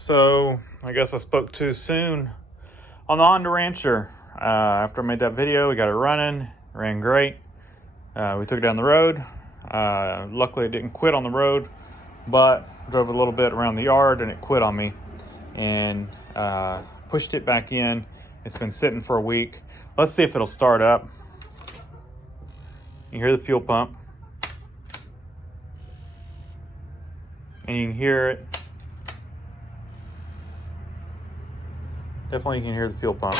So I guess I spoke too soon on the Honda Rancher. After I made that video, we got it running, ran great. We took it down the road. Luckily it didn't quit on the road, but drove a little bit around the yard and it quit on me, and pushed it back in. It's been sitting for a week. Let's see if it'll start up. You hear the fuel pump, and you can hear it. Definitely you can hear the fuel pump.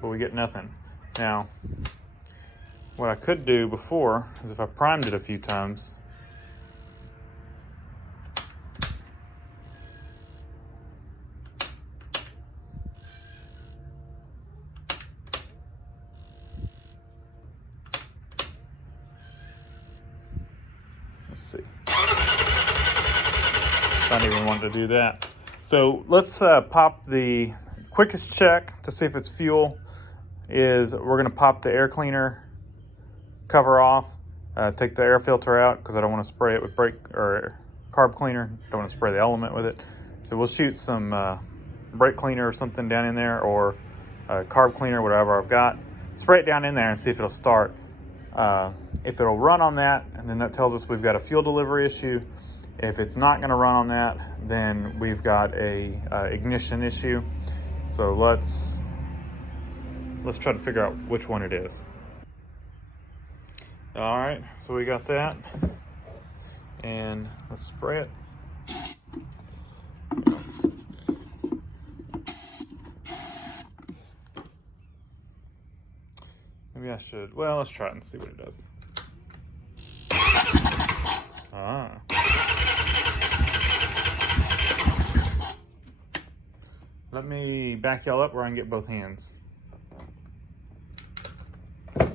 But we get nothing. Now, what I could do before is if I primed it a few times, let's see. I don't even want to do that. So let's pop the quickest check to see if it's fuel. Is we're going to pop the air cleaner cover off, take the air filter out because I don't want to spray it with brake or carb cleaner. Don't want to spray the element with it. So we'll shoot some brake cleaner or something down in there, or carb cleaner, whatever I've got. Spray it down in there and see if it'll start. If it'll run on that, and then that tells us we've got a fuel delivery issue. If it's not going to run on that, then we've got a ignition issue. So let's try to figure out which one it is. All right, so we got that, and let's spray it. Maybe I should, well, let's try it and see what it does. Let me back y'all up where I can get both hands. All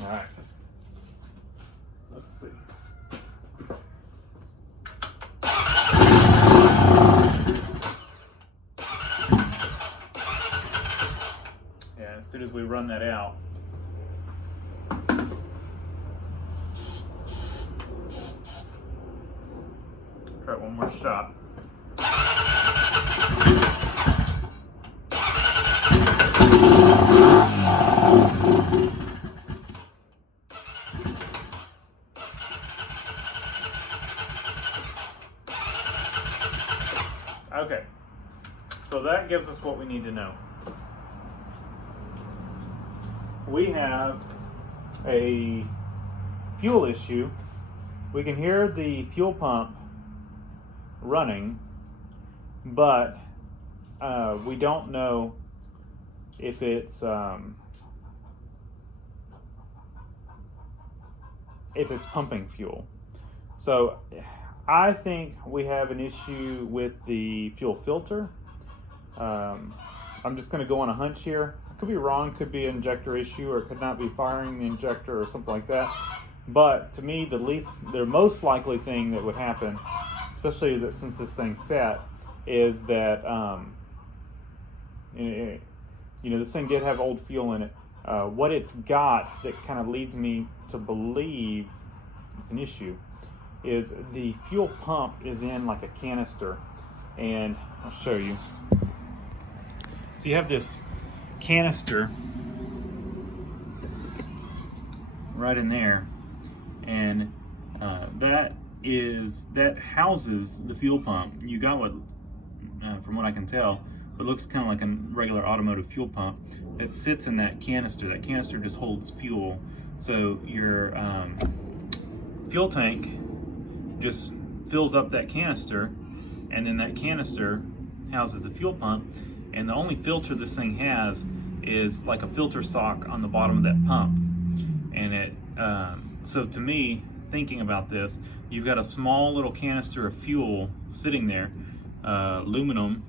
right, let's see. Yeah, as soon as we run that out, try one more shot. Okay, so that gives us what we need to know. We have a fuel issue. We can hear the fuel pump running, but we don't know if it's pumping fuel. So I think we have an issue with the fuel filter. I'm just going to go on a hunch here. I could be wrong, could be an injector issue, or it could not be firing the injector or something like that. But to me, the most likely thing that would happen, especially since this thing's set, is that this thing did have old fuel in it. What it's got that kind of leads me to believe it's an issue is the fuel pump is in like a canister, and I'll show you. So you have this canister right in there, and that houses the fuel pump. You got what, from what I can tell, it looks kind of like a regular automotive fuel pump. It sits in that canister. That canister just holds fuel. So your fuel tank just fills up that canister, and then that canister houses the fuel pump, and the only filter this thing has is like a filter sock on the bottom of that pump. And it so to me, thinking about this, you've got a small little canister of fuel sitting there, aluminum,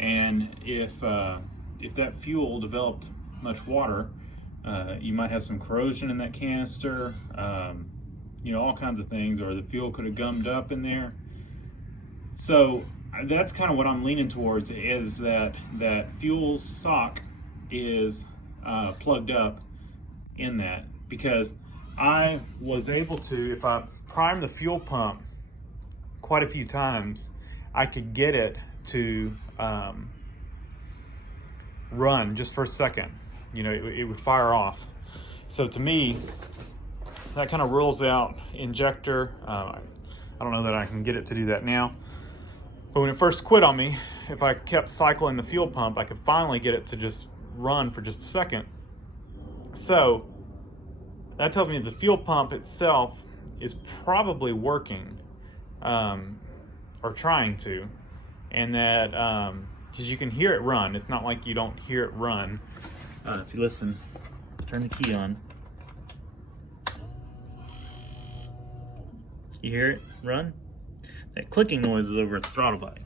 and if that fuel developed much water, you might have some corrosion in that canister, all kinds of things, or the fuel could have gummed up in there. So that's kind of what I'm leaning towards, is that fuel sock is plugged up in that, because I was able to, if I prime the fuel pump quite a few times, I could get it to run just for a second. You know, it would fire off. So to me, that kind of rules out injector. I don't know that I can get it to do that now. But when it first quit on me, if I kept cycling the fuel pump, I could finally get it to just run for just a second. So that tells me the fuel pump itself is probably working, or trying to, and that because you can hear it run. It's not like you don't hear it run. If you listen, turn the key on. You hear it run? That clicking noise is over at the throttle body.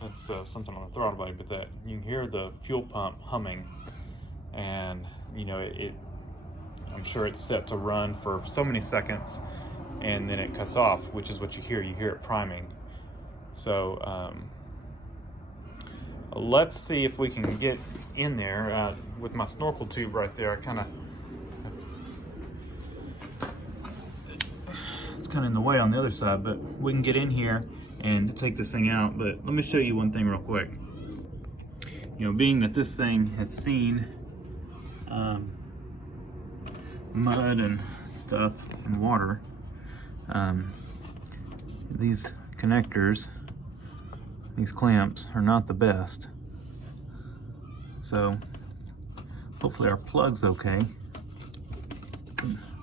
That's something on the throttle body, but that you can hear the fuel pump humming, and you know I'm sure it's set to run for so many seconds, and then it cuts off, which is what you hear. You hear it priming. So let's see if we can get in there with my snorkel tube right there. It's kind of in the way on the other side, but we can get in here and take this thing out. But let me show you one thing real quick. You know, being that this thing has seen mud and stuff and water, these connectors, these clamps are not the best. So hopefully our plug's okay.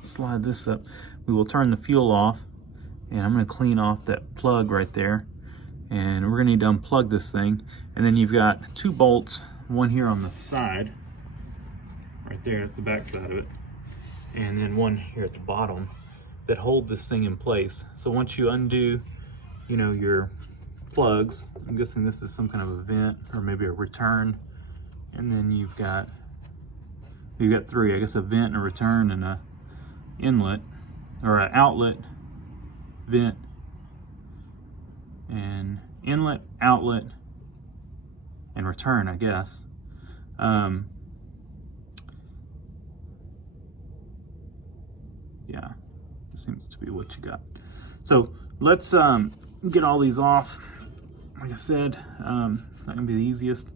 Slide this up. We will turn the fuel off, and I'm going to clean off that plug right there, and we're going to need to unplug this thing. And then you've got two bolts, one here on the side right there, that's the back side of it, and then one here at the bottom that hold this thing in place. So once you undo, you know, your plugs, I'm guessing this is some kind of a vent or maybe a return, and then you've got three, I guess, a vent, a return, and a inlet, or an outlet, vent, and inlet, outlet, and return, I guess. Yeah, it seems to be what you got. So let's get all these off. Like I said, not gonna be the easiest.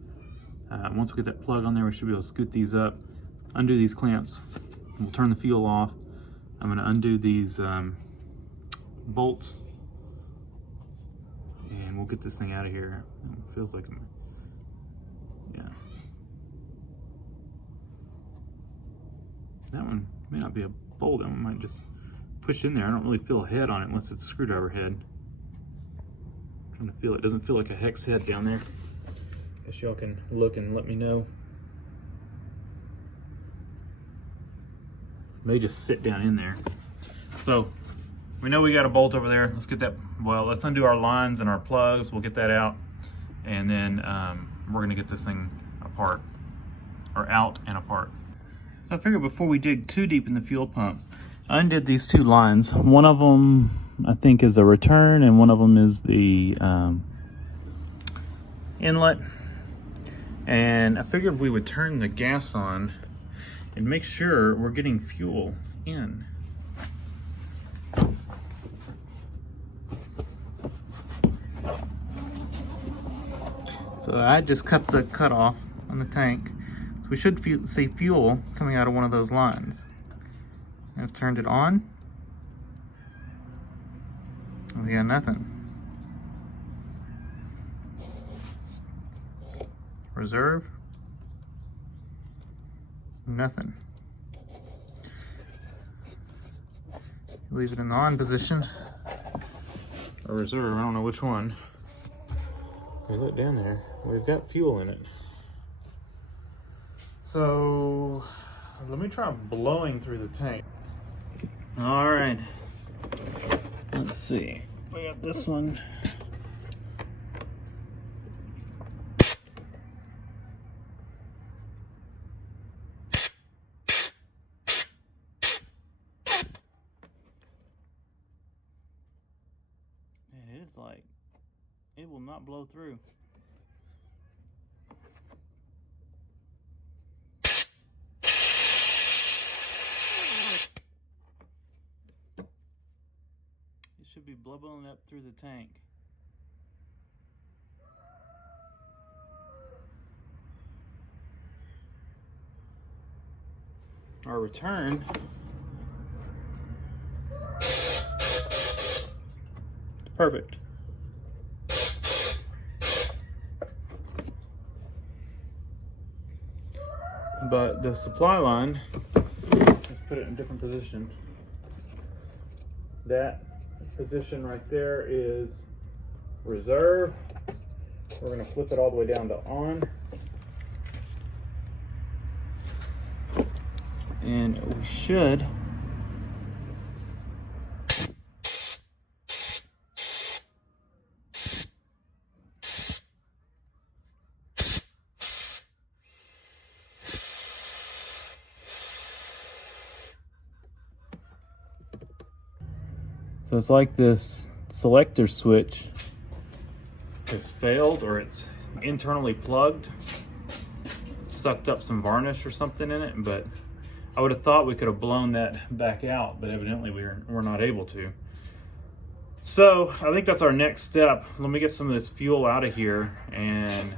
Once we get that plug on there, we should be able to scoot these up, undo these clamps. We'll turn the fuel off. I'm gonna undo these bolts, and we'll get this thing out of here. It feels like, yeah. That one may not be a bolt. That one might just push in there. I don't really feel a head on it unless it's a screwdriver head. I'm trying to feel it. It doesn't feel like a hex head down there. Guess y'all can look and let me know. They just sit down in there. So we know we got a bolt over there. Let's get that, well, let's undo our lines and our plugs. We'll get that out, and then we're gonna get this thing apart, or out and apart. So I figured before we dig too deep in the fuel pump, I undid these two lines. One of them I think is a return, and one of them is the inlet. And I figured we would turn the gas on and make sure we're getting fuel in. So I just cut the cutoff on the tank. So we should see fuel coming out of one of those lines. I've turned it on. We got nothing. Reserve. Nothing. Leave it in the on position. Or reserve, I don't know which one. There's it down there. We've got fuel in it. So let me try blowing through the tank. All right. Let's see. We got this one. And it's like, it will not blow through. be bubbling up through the tank. Our return is perfect. But the supply line, let's put it in a different position. That position right there is reserve. We're going to flip it all the way down to on. And we should so it's like this selector switch has failed, or it's internally plugged, sucked up some varnish or something in it, but I would have thought we could have blown that back out, but evidently we're not able to. So I think that's our next step. Let me get some of this fuel out of here, and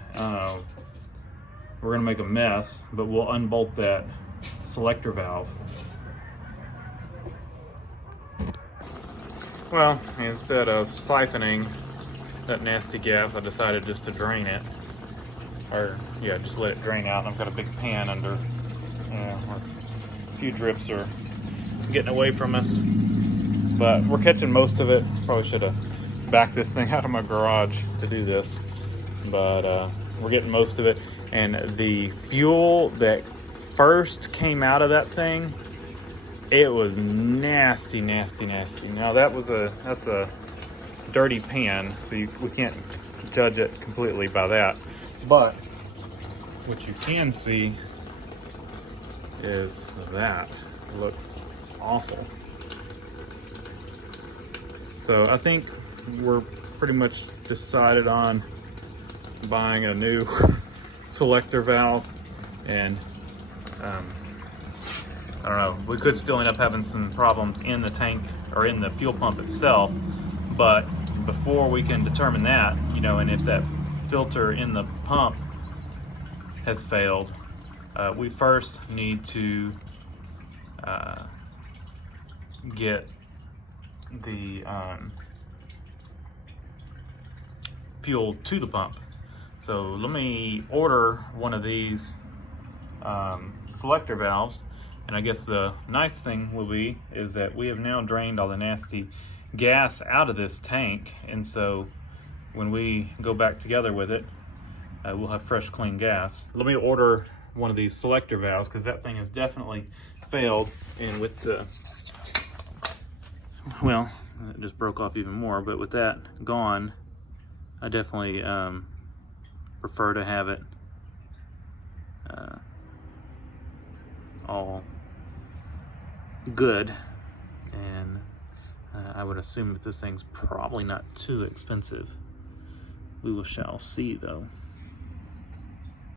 we're gonna make a mess, but we'll unbolt that selector valve. Well, instead of siphoning that nasty gas, I decided just to drain it. Or, yeah, just let it drain out. I've got a big pan under, a few drips are getting away from us. But we're catching most of it. Probably should have backed this thing out of my garage to do this. But we're getting most of it. And the fuel that first came out of that thing, it was nasty, nasty, nasty. Now that's a dirty pan, so we can't judge it completely by that. But what you can see is that it looks awful. So I think we're pretty much decided on buying a new selector valve, and I don't know, we could still end up having some problems in the tank or in the fuel pump itself, but before we can determine that, and if that filter in the pump has failed, we first need to get the fuel to the pump. So let me order one of these selector valves. And I guess the nice thing will be is that we have now drained all the nasty gas out of this tank, and so when we go back together with it, we'll have fresh, clean gas. Let me order one of these selector valves, because that thing has definitely failed, and with the, well, it just broke off even more, but with that gone, I definitely prefer to have it all good, and I would assume that this thing's probably not too expensive. We shall see though.